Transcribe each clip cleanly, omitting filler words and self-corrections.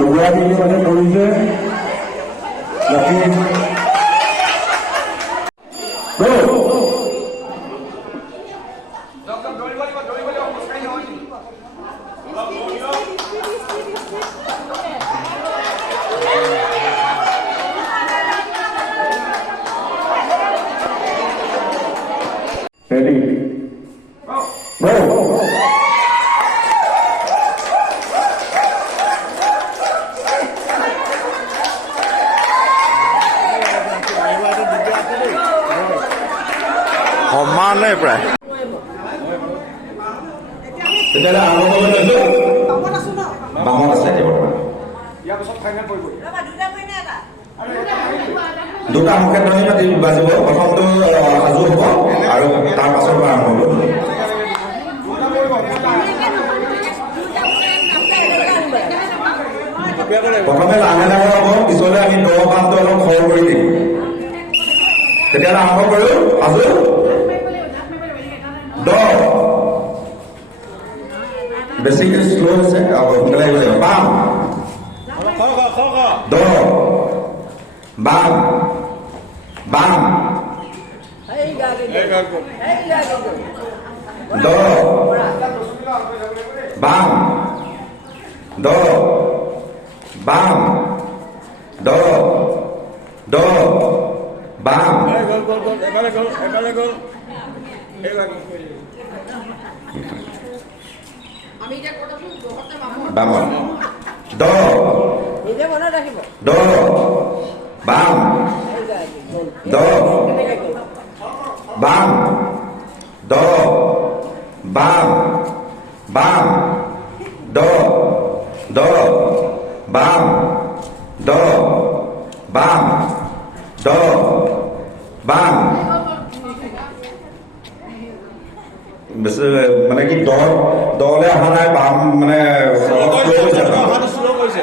দুগৰাকী মানে কৰিছে ready go সমানে প্ৰায় তেতিয়াহ'লে আৰম্ভ কৰিব বামত আছে দুটা মুখে ধৰি মাতি বাজিব প্ৰথমটো সাজু হ'ব আৰু তাৰ পাছৰ পৰা আৰম্ভ হ'ব প্ৰথমে লাহে লাহে হ'ব পিছলৈ আমি দ কামটো অলপ খৰ কৰি দিম তেতিয়াহ'লে আৰম্ভ কৰোঁ সাজু দ বেছিকে শ্ল' হৈছে সোনকালে আহিব লাগিব বাম দ বাম বাম দ বাম দ বাম দ দ বাম বাম দ দ বাম দ বাম দ বাম বাম দ দ বাম দ বাম দ বাম বেছি মানে কি দলে অহা নাই বাম মানে শ্ল' কৰিছে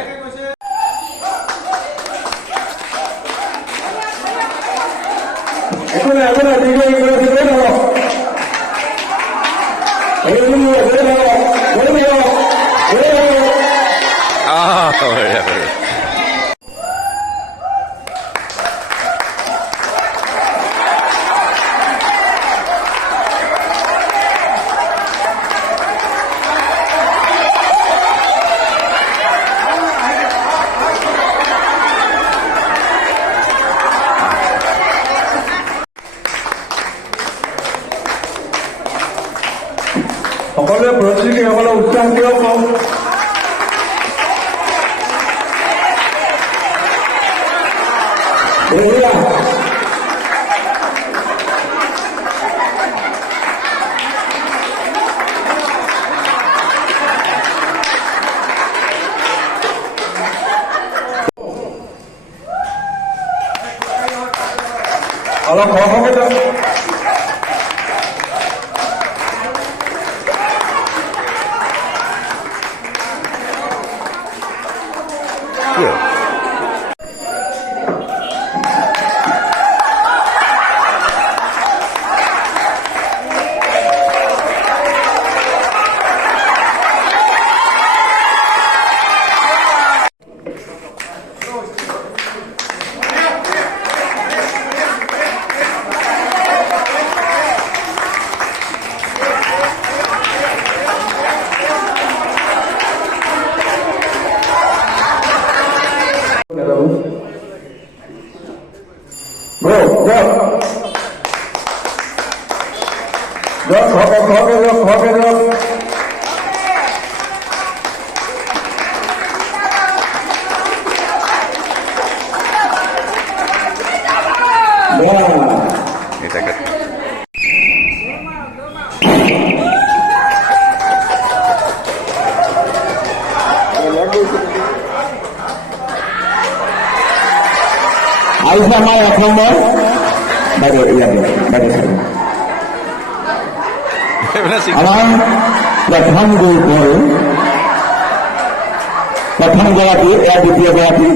সকলোৱে প্ৰতিযোগীসকলক উৎসাহ দিয়ক অলপ সহযোগ আহিছে আমাৰ 1 নম্বৰ বাইদেউ ইয়াতে আমাৰ প্ৰথম গৰাকী এয়া দ্বিতীয় গৰাকী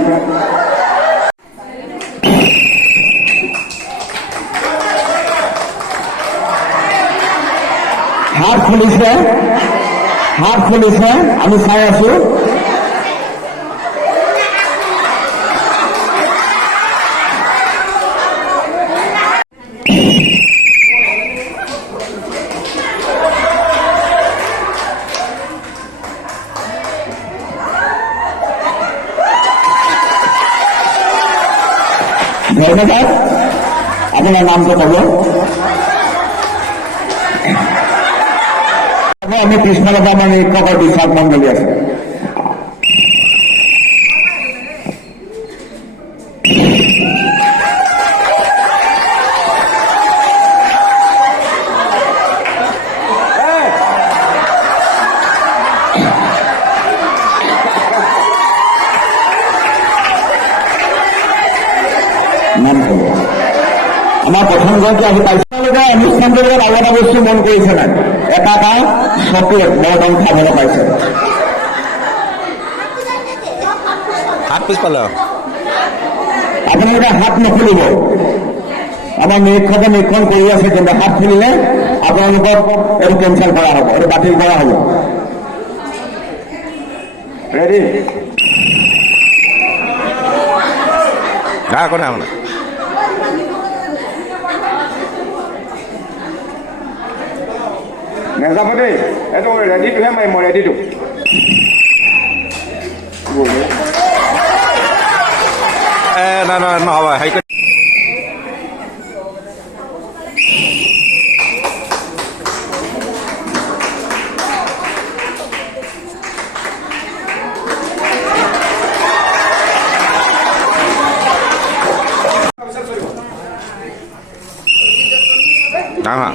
হাত খুলিছে আমি চাই আছো ধন্যবাদ। আপোনাৰ নামটো ক'ব। আমি পিছফালৰ পৰা আমাৰ শিক্ষকৰ বিশ্বাস মণ্ডলী আছে। নাম ক'ব। আমাৰ প্ৰথমগৰাকী আহি পাইছে অনুষ্ঠানটোৰ লগত আৰু এটা বস্তু মন কৰিছে নাই? এটা চকলেট মৰম খাবলৈ পাইছে। হাত পিছফালে আপোনালোকে হাত নুখুলিব। আমাৰ নিৰীক্ষকে নিৰীক্ষণ কৰি আছে, কিন্তু হাত খুলিলে আপোনালোকক এইটো কেঞ্চেল কৰা হ'ব, এইটো বাতিল কৰা হ'ব। ৰেডি? কথা শুনা নেযাব দেই, এইটো ৰেডিটোহে মাৰিম মই, ৰেডিটো। নহ'ব হেৰি Aha.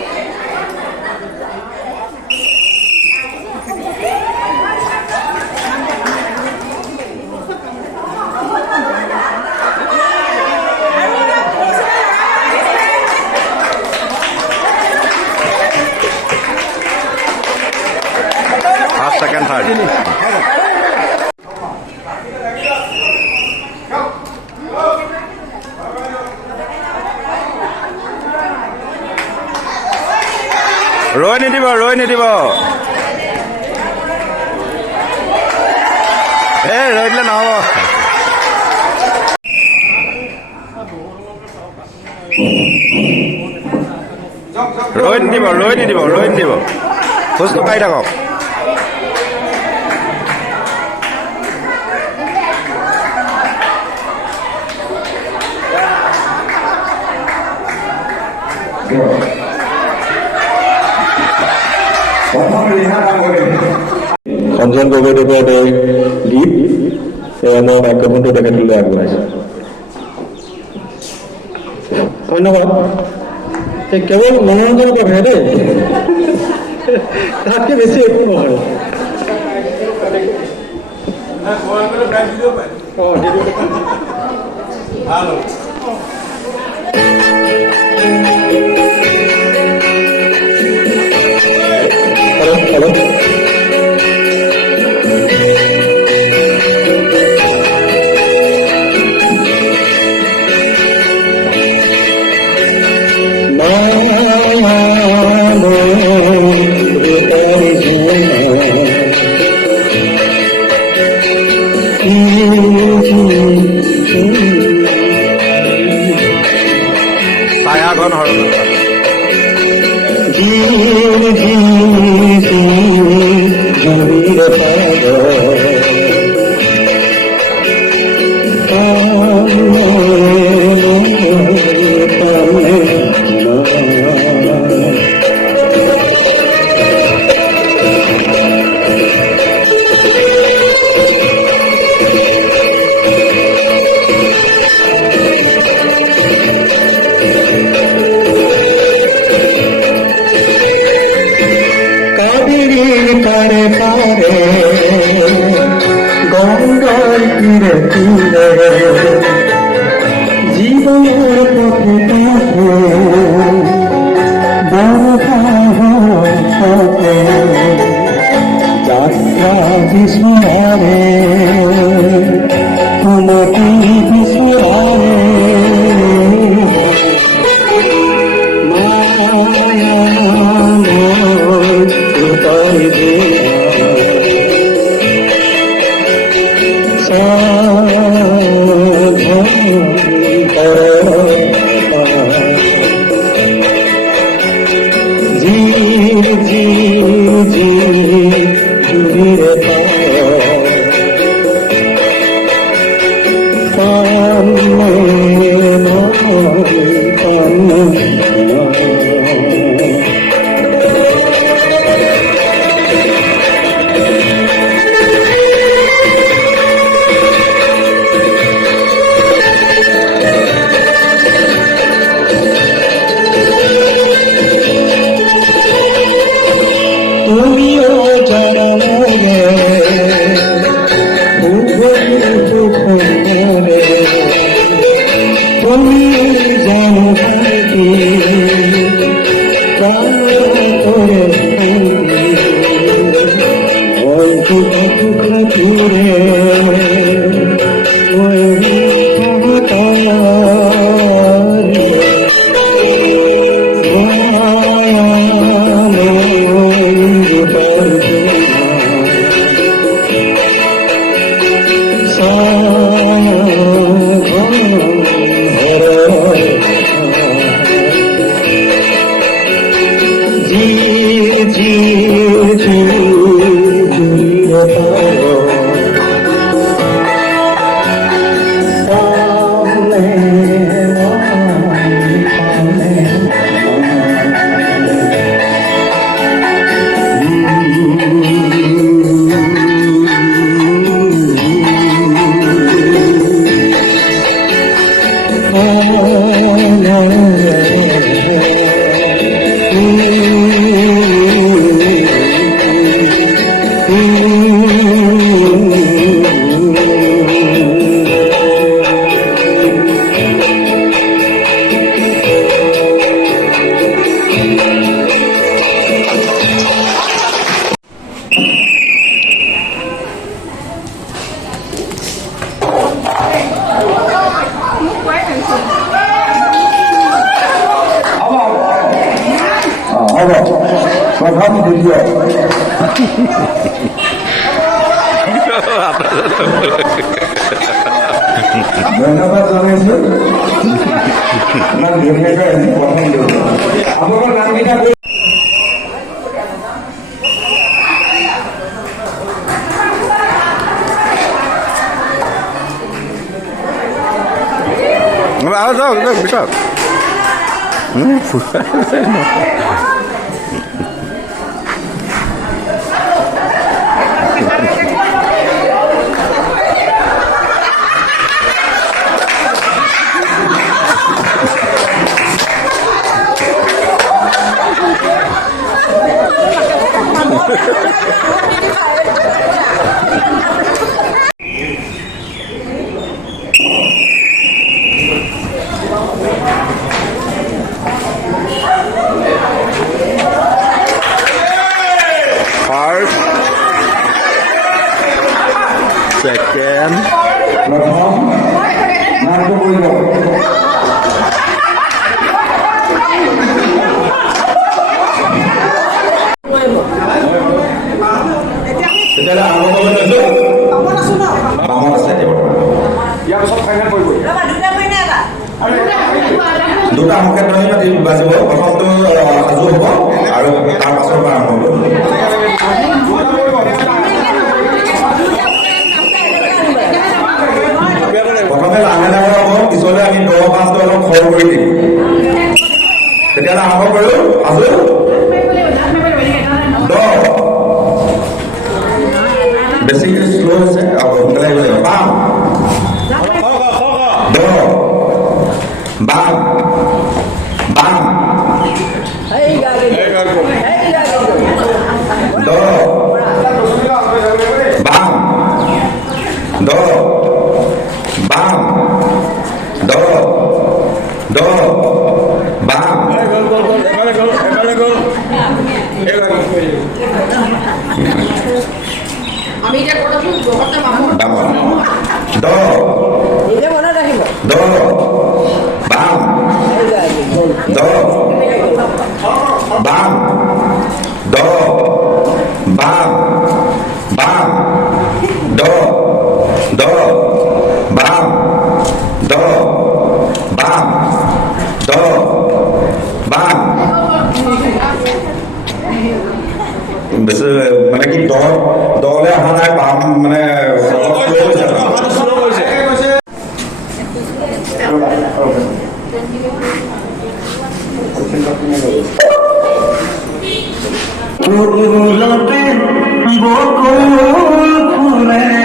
First, second, third. Roy নিদিব এই ৰৈ দিলে নহ'ব। ৰৈ নিদিব খোজটো পাই থাকক। সঞ্জন গগৈদেৱৰ গীত মই বাক্যখনটো তেখেতলৈ আগবঢ়াইছোঁ। ধন্যবাদ। কেৱল মনোৰঞ্জনৰ কথাহে দেই, তাতকৈ বেছি একো নহয়। ছায়াঘন হৰণ গঙ্গাৰ তীৰে তীৰে জীবনেৰ পথে পথে যাত্ৰা বিস্মৰে তোমাকে বিস্মৰে प्रथम द्वितीय ধন্যবাদ জানাইছো ইমান ধুনীয়াকৈ আজি প্ৰথম দিওঁ আপোনালোকৰ নামকেইটা যাওক যাওক পিছত Second. प्रथम नामটো কৰিব তেতিয়াহ'লে আৰম্ভ কৰিছোঁ বামত আছে ইয়াৰ পিছত ফাইনেল কৰিব দুটা মুখেত্ৰনি পাতি বাজিব প্ৰথমটো সাজু হ'ব আৰু তাৰ পাছৰ পৰা আৰম্ভ কৰিব প্ৰথমে লাহে লাহে হ'ব পিছলৈ আমি 10-5টো অলপ খৰ কৰি দিম তেতিয়াহ'লে আৰম্ভ কৰোঁ সাজু 10 বেছি শ্ল' হৈছে আৰু সোনকালে আহিব লাগিব বাম 10 বাম বাম 10 বাম 10 বাম 10 বাম আমি যে কথাটো বহতে মানুহ 10 নিজে মনে ৰাখিব 10 বাম 10 বাম 10 বাম বাম 10 বাম 10 বাম 10 বাম বেছি মানে কি দলে অহা নাই বাম মানে বকুল ফুলে